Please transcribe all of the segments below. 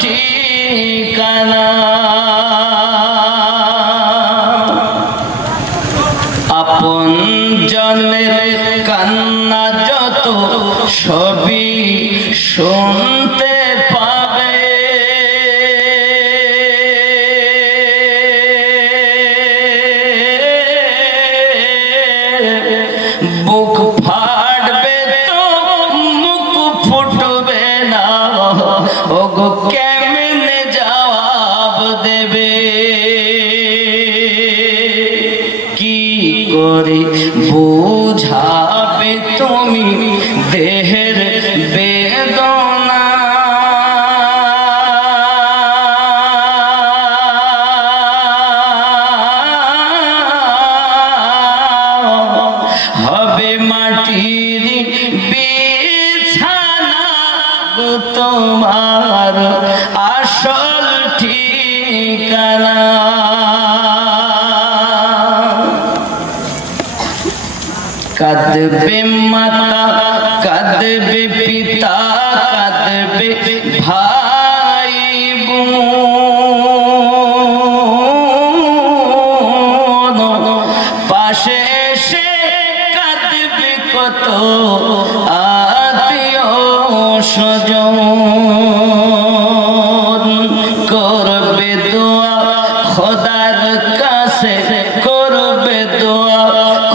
ঠিকানা। আপন জনের কান্না যত সবই শুনতে পাবে, বুক ফাটবে তো মুখ ফুটবে না, ওগো কেমনে জবাব দেবে? কি করে বুঝাবে তুমি দেহের বেদনা? হবে মাটির বিছানা গো তোমার আসল ঠিকানা। কাঁদবে মাতা, কাঁদবে পিতা, কাঁদবে ভাই বোন, পাশে এসে কাঁদবে কত আত্মীয় স্বজন। করবে দোয়া খোদার কাছে, করবে দোয়া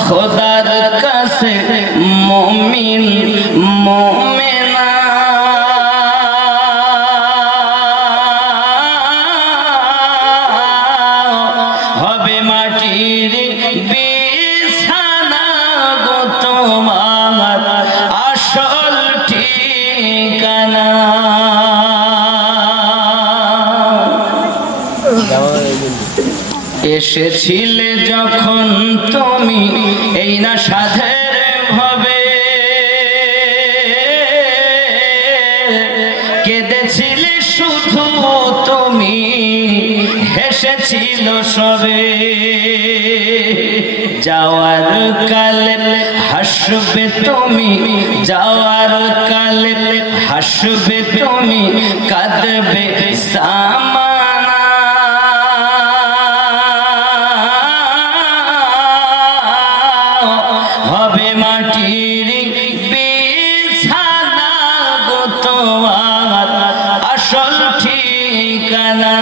খোদার কাছে মুমিন মুমিনা। হবে মাটির বিছানা গো তোমার আসল ঠিকানা। এসেছিলে যখন তুমি এই না সাধের ভাবে, কেঁদেছিলে শুধু তুমি, হেসেছিল সবে। যাওয়ার কালে হাসবে তুমি, যাওয়ার কালে হাসবে তুমি, কাঁদবে সামানা। হবে মাটির বিছানা গো তোমার আসল ঠিকানা।